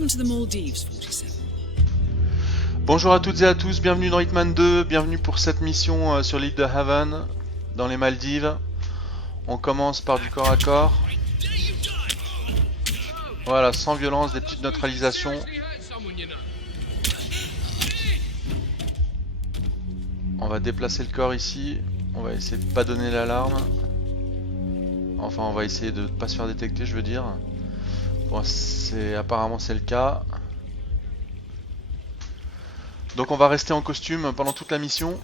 Welcome to the Maldives, 47. Bonjour à toutes et à tous, bienvenue dans Hitman 2, bienvenue pour cette mission sur l'île de Haven, dans les Maldives. On commence par du corps à corps. Voilà, sans violence, des petites neutralisations. On va déplacer le corps ici, on va essayer de pas donner l'alarme. Enfin, on va essayer de ne pas se faire détecter, je veux dire. Bon, apparemment c'est le cas. Donc on va rester en costume pendant toute la mission.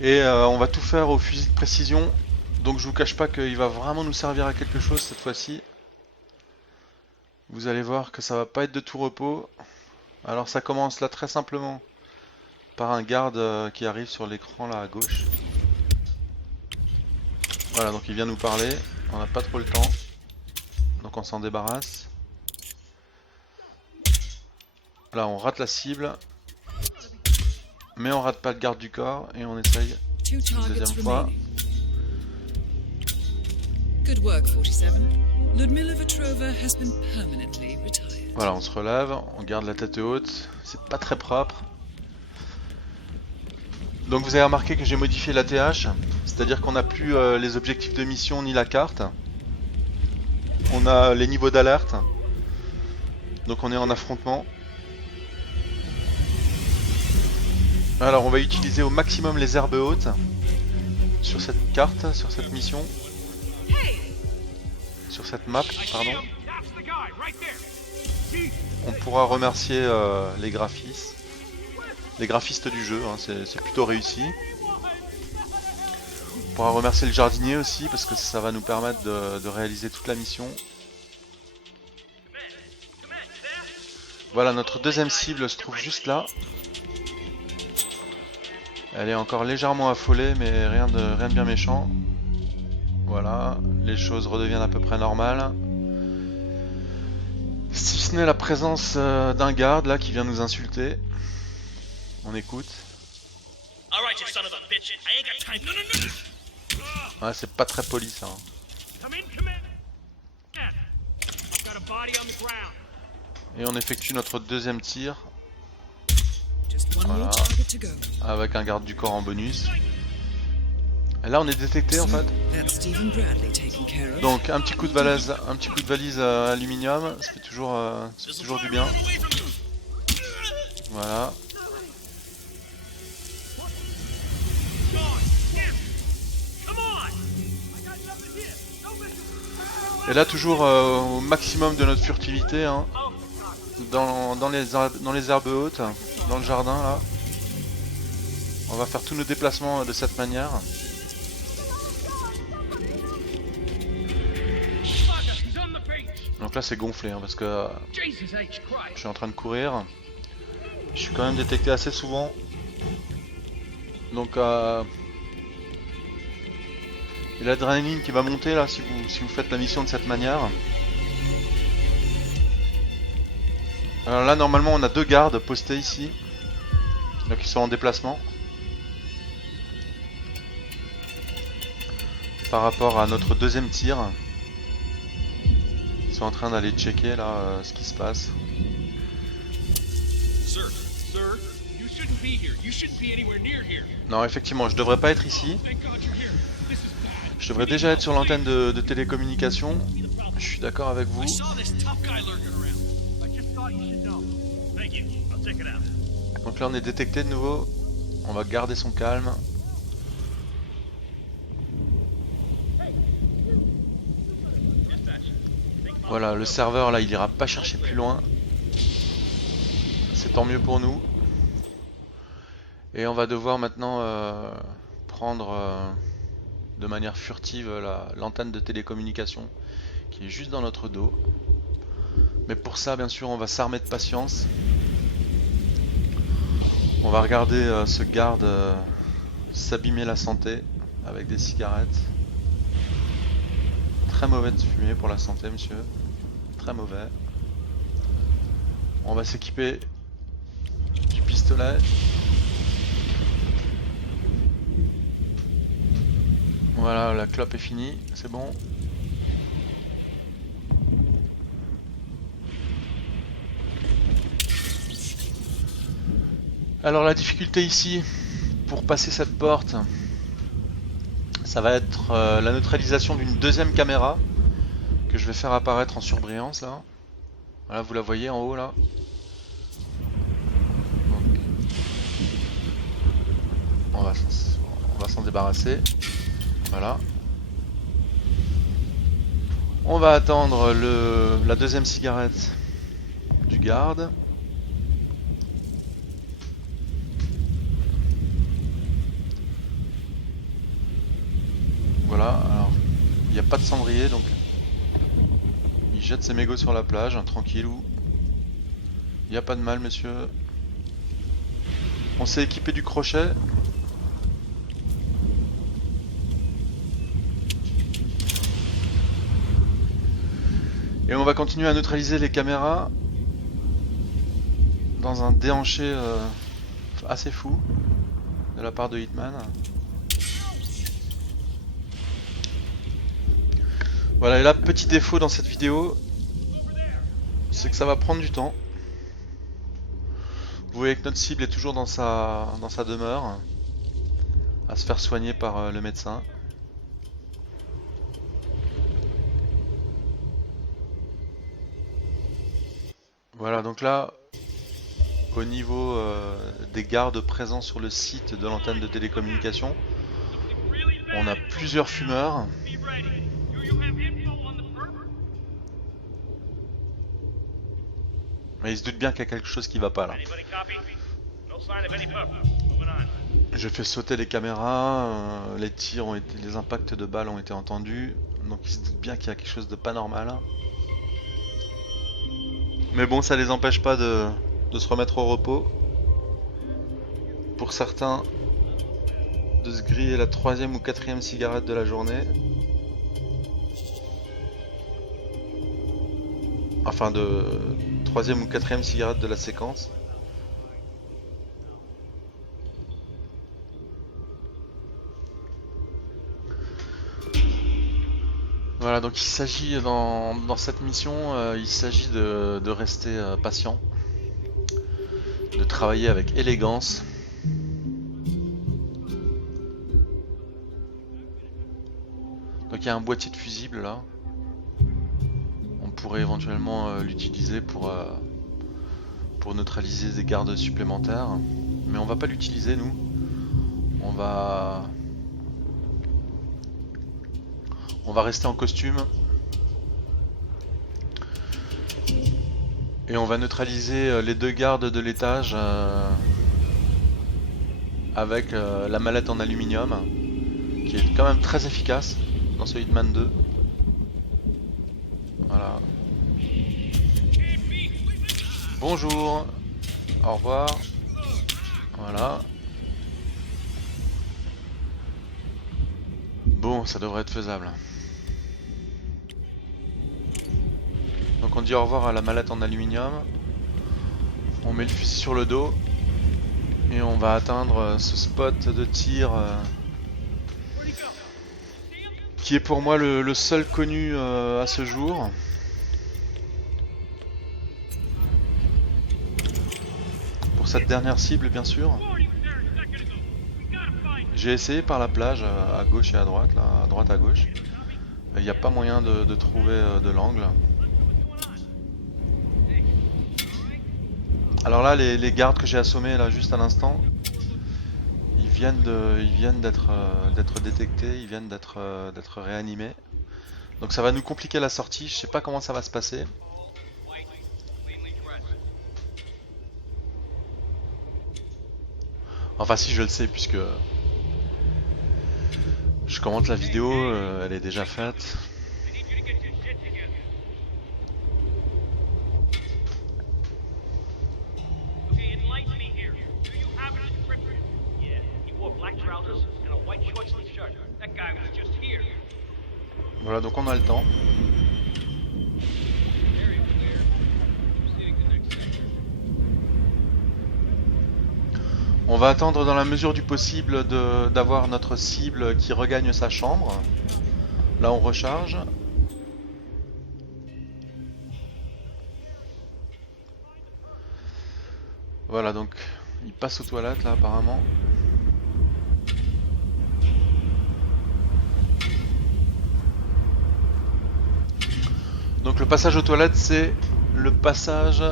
Et on va tout faire au fusil de précision. Donc je vous cache pas qu'il va vraiment nous servir à quelque chose cette fois-ci. Vous allez voir que ça va pas être de tout repos. Alors ça commence là très simplement par un garde qui arrive sur l'écran là à gauche. Voilà, donc il vient nous parler. On n'a pas trop le temps. Donc on s'en débarrasse. Là on rate la cible. Mais on rate pas le garde du corps et on essaye une deuxième fois. Good work, 47. Ludmila Vetrova has been permanently retired. Voilà, on se relève, on garde la tête haute. C'est pas très propre. Donc vous avez remarqué que j'ai modifié la TH. C'est-à-dire qu'on n'a plus les objectifs de mission ni la carte. On a les niveaux d'alerte. Donc on est en affrontement. Alors on va utiliser au maximum les herbes hautes sur cette carte, sur cette mission, sur cette map, pardon. On pourra remercier les graphistes du jeu, hein, c'est plutôt réussi. On pourra remercier le jardinier aussi parce que ça va nous permettre de réaliser toute la mission. Voilà, notre deuxième cible se trouve juste là. Elle est encore légèrement affolée, mais rien de bien méchant. Voilà, les choses redeviennent à peu près normales. Si ce n'est la présence d'un garde là qui vient nous insulter. On écoute. Ouais, c'est pas très poli ça. Et on effectue notre deuxième tir. Voilà, avec un garde du corps en bonus. Et là on est détecté en fait. Donc un petit coup de valise aluminium, ça fait toujours du bien. Voilà. Et là toujours au maximum de notre furtivité, hein, dans les herbes hautes. Dans le jardin là. On va faire tous nos déplacements de cette manière. Donc là c'est gonflé hein, parce que je suis en train de courir. Je suis quand même détecté assez souvent. Donc il y a l'adrénaline qui va monter là si vous faites la mission de cette manière. Alors là normalement on a deux gardes postés ici. Donc ils sont en déplacement. Par rapport à notre deuxième tir. Ils sont en train d'aller checker là ce qui se passe. Non effectivement je devrais pas être ici. Je devrais déjà être sur l'antenne de télécommunication. Je suis d'accord avec vous. Donc là on est détecté de nouveau. On va garder son calme. Voilà, le serveur là il ira pas chercher plus loin. C'est tant mieux pour nous. Et on va devoir maintenant prendre de manière furtive l'antenne de télécommunication qui est juste dans notre dos. Mais pour ça bien sûr on va s'armer de patience. On va regarder ce garde s'abîmer la santé avec des cigarettes. Très mauvais de fumer pour la santé monsieur. Très mauvais. On va s'équiper du pistolet. Voilà, la clope est finie, c'est bon. Alors la difficulté ici, pour passer cette porte, ça va être la neutralisation d'une deuxième caméra que je vais faire apparaître en surbrillance là. Voilà, vous la voyez en haut là. Donc, on va s'en débarrasser. Voilà. On va attendre la deuxième cigarette du garde. Voilà, alors il n'y a pas de cendrier donc il jette ses mégots sur la plage, tranquillou. Il n'y a pas de mal, monsieur. On s'est équipé du crochet. Et on va continuer à neutraliser les caméras dans un déhanché assez fou de la part de Hitman. Voilà, et là, petit défaut dans cette vidéo, c'est que ça va prendre du temps. Vous voyez que notre cible est toujours dans sa demeure, à se faire soigner par le médecin. Voilà, donc là, au niveau des gardes présents sur le site de l'antenne de télécommunication, on a plusieurs fumeurs. Mais il se doute bien qu'il y a quelque chose qui va pas là. Je fais sauter les caméras, les tirs ont été, les impacts de balles ont été entendus, donc il se doute bien qu'il y a quelque chose de pas normal. Mais bon, ça les empêche pas de se remettre au repos. Pour certains, de se griller la 3e ou 4e cigarette de la journée. Enfin, de 3e ou 4e cigarette de la séquence. Voilà, donc il s'agit dans cette mission, il s'agit de rester patient, de travailler avec élégance. Donc il y a un boîtier de fusible là. On pourrait éventuellement l'utiliser pour neutraliser des gardes supplémentaires. Mais on va pas l'utiliser nous. On va rester en costume. Et on va neutraliser les deux gardes de l'étage avec la mallette en aluminium, qui est quand même très efficace dans ce Hitman 2. Voilà. Bonjour. Au revoir. Voilà. Bon, ça devrait être faisable. Donc on dit au revoir à la mallette en aluminium. On met le fusil sur le dos. Et on va atteindre ce spot de tir qui est pour moi le seul connu à ce jour. Pour cette dernière cible bien sûr. J'ai essayé par la plage à gauche et à droite, là, à droite à gauche. Il n'y a pas moyen de trouver de l'angle. Alors là, les gardes que j'ai assommés là juste à l'instant, ils viennent d'être détectés, ils viennent d'être réanimés. Donc ça va nous compliquer la sortie. Je sais pas comment ça va se passer. Enfin si, je le sais puisque je commente la vidéo, elle est déjà faite. Voilà, donc on a le temps. On va attendre dans la mesure du possible d'avoir notre cible qui regagne sa chambre. Là on recharge. Voilà, donc Il passe aux toilettes là apparemment. Donc le passage aux toilettes, c'est le passage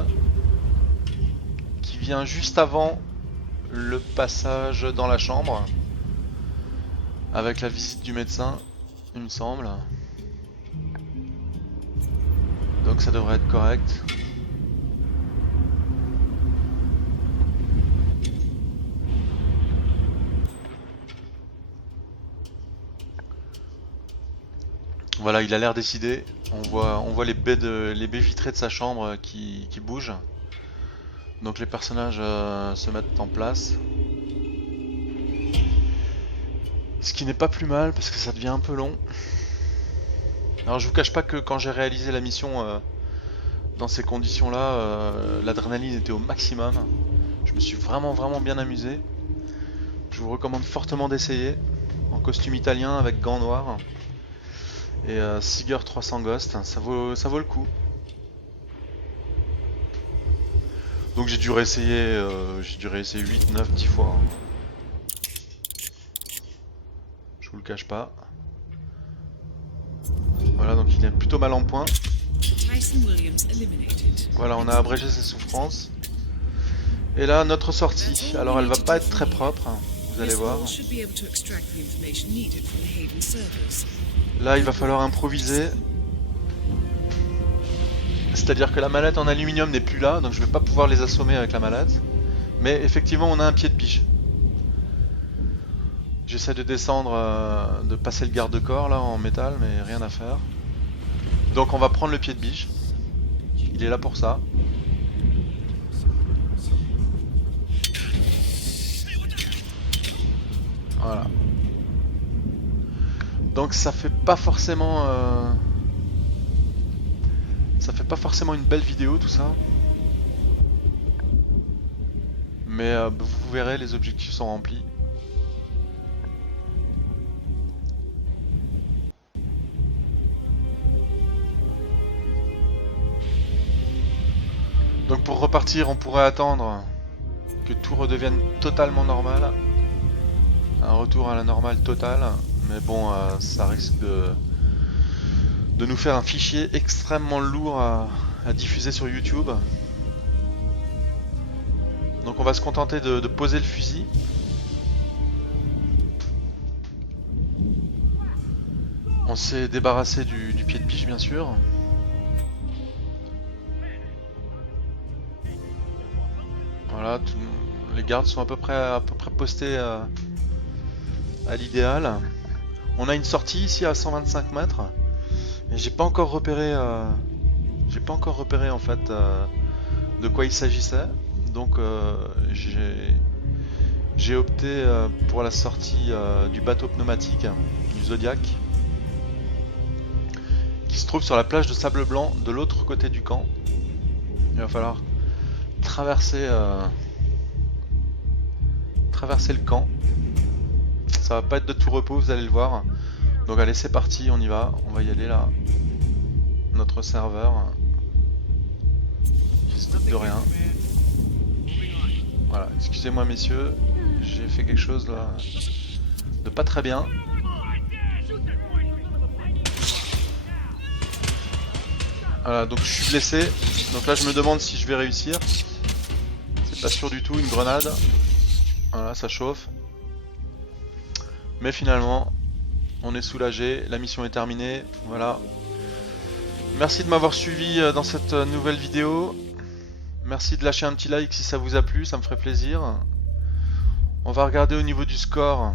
qui vient juste avant le passage dans la chambre, avec la visite du médecin, il me semble. Donc ça devrait être correct. Voilà, il a l'air décidé. On voit les baies vitrées de sa chambre qui bougent. Donc les personnages se mettent en place. Ce qui n'est pas plus mal parce que ça devient un peu long. Alors je vous cache pas que quand j'ai réalisé la mission dans ces conditions là, l'adrénaline était au maximum. Je me suis vraiment bien amusé. Je vous recommande fortement d'essayer. En costume italien avec gants noirs. Et Siger 300 Ghost, ça vaut le coup. Donc j'ai dû réessayer 8, 9, 10 fois. Je vous le cache pas. Voilà, donc il est plutôt mal en point. Voilà, on a abrégé ses souffrances. Et là, notre sortie. Alors elle va pas être très propre, vous allez voir. Là, il va falloir improviser. C'est-à-dire que la mallette en aluminium n'est plus là, donc je vais pas pouvoir les assommer avec la mallette. Mais effectivement, on a un pied de biche. J'essaie de descendre, de passer le garde-corps là en métal, mais rien à faire. Donc on va prendre le pied de biche. Il est là pour ça. Voilà. Donc ça fait pas forcément une belle vidéo tout ça. Mais vous verrez, les objectifs sont remplis. Donc pour repartir, on pourrait attendre que tout redevienne totalement normal. Un retour à la normale totale. Mais bon, ça risque de nous faire un fichier extrêmement lourd à diffuser sur YouTube. Donc on va se contenter de poser le fusil. On s'est débarrassé du pied de biche bien sûr. Voilà, les gardes sont à peu près postés à l'idéal. On a une sortie ici à 125 mètres. Et j'ai pas encore repéré en fait de quoi il s'agissait. Donc j'ai opté pour la sortie du bateau pneumatique du Zodiac, qui se trouve sur la plage de sable blanc de l'autre côté du camp. Il va falloir traverser le camp. Ça va pas être de tout repos, vous allez le voir. Donc allez, c'est parti, on y va. On va y aller là. Notre serveur qui se doute de rien. Voilà, excusez-moi messieurs, j'ai fait quelque chose là de pas très bien. Voilà, donc je suis blessé. Donc là je me demande si je vais réussir. C'est pas sûr du tout, une grenade. Voilà, ça chauffe. Mais finalement, on est soulagé, la mission est terminée, voilà. Merci de m'avoir suivi dans cette nouvelle vidéo. Merci de lâcher un petit like si ça vous a plu, ça me ferait plaisir. On va regarder au niveau du score.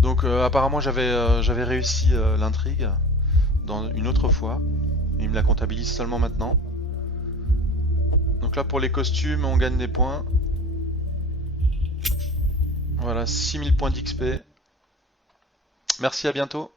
Donc apparemment j'avais réussi l'intrigue dans une autre fois. Il me la comptabilise seulement maintenant. Donc là pour les costumes on gagne des points. Voilà, 6000 points d'XP. Merci, à bientôt.